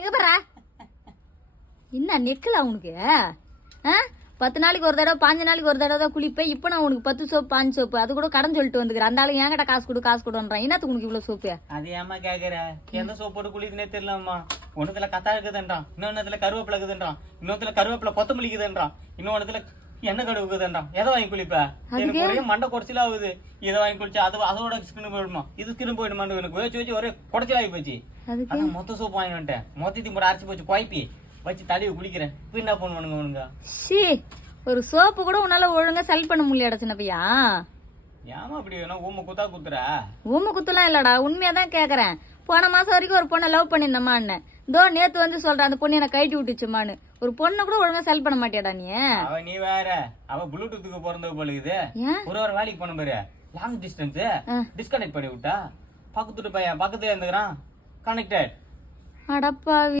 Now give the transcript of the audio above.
எங்க பாரா என்ன நெக்கல உனக்கு? 10 நாளைக்கு ஒரு தடவை 5 நாளைக்கு ஒரு தடவை தான் குளிப்பேன். இப்போ நான் உனக்கு 10 சோப்பு 5 சோப்பு அது கூட கடன் சொல்லிட்டு வந்துக்கிறேன். அந்த ஆளு என்கிட்ட காசு கொடுன்றான். என்னத்துக்கு உனக்கு இவ்வளவு சோப்பு? அது ஏமா கேக்குற? எந்த சோப்பு போட்டு குளிக்குதுன்னே தெரியலம்மா. ஒண்ணுத்துல கத்தா இருக்குதுன்றான், இன்னொன்னுல கருவேப்பிலை இருக்குதுன்றான், இன்னொருத்துல கருவேப்பிலை கொத்தமல்லி இருக்குதுன்றான், இன்னொன்னுல எண்ணெய் கடுவு இருக்குதுன்றான். எதை வாங்கி குளிப்ப? எனக்கு ஒரே மண்டை குறைச்சலா ஆகுது. இதை வாங்கி குளிச்சா அதோட ஸ்கின் போயிடுமா, இது ஸ்கின் போயிடுமா? எனக்கு வச்சு ஒரே குறைச்சலாகி போச்சு. அதான் மொத்த சோப்பு வாங்கி வந்துட்டேன். மொத்தத்தையும் போட்டு அரைச்சி போச்சு குழப்பி வச்சு தடவி குளிக்கிறேன். இப்ப என்ன பண்ணுவானுங்க உனங்க? சி ஒரு சோப்பு கூட உன்னால ஒழுங்கா செல் பண்ண முடியலடா சின்ன பையா. ஏமா அப்படி வேணும்? ஊமை குத்தா குத்துற? ஊமை குத்துலாம் இல்லடா, உண்மையாதான் கேக்குறேன். போன மாசம் வரைக்கும் ஒரு பொண்ணை லவ் பண்ணிருந்தமான்னு இதோ நேத்து வந்து சொல்றேன் அந்த பொண்ணு என்ன கைட்டி விட்டுச்சுமான்னு. ஒரு பொண்ணை கூட ஒழுங்கா செல் பண்ண மாட்டியாடா நீ? அவ நீ வேற, அவ ப்ளூடூத்துக்கு பிறந்தது போல இருக்குது. ஒரு வேலைக்கு போன பாரு, லாங் டிஸ்டன்ஸ் டிஸ்கனெக்ட் பண்ணி விட்டா. பக்கத்து பையன் பக்கத்துல இருந்துக்கிறான், கனெக்டட். அடப்பாவி.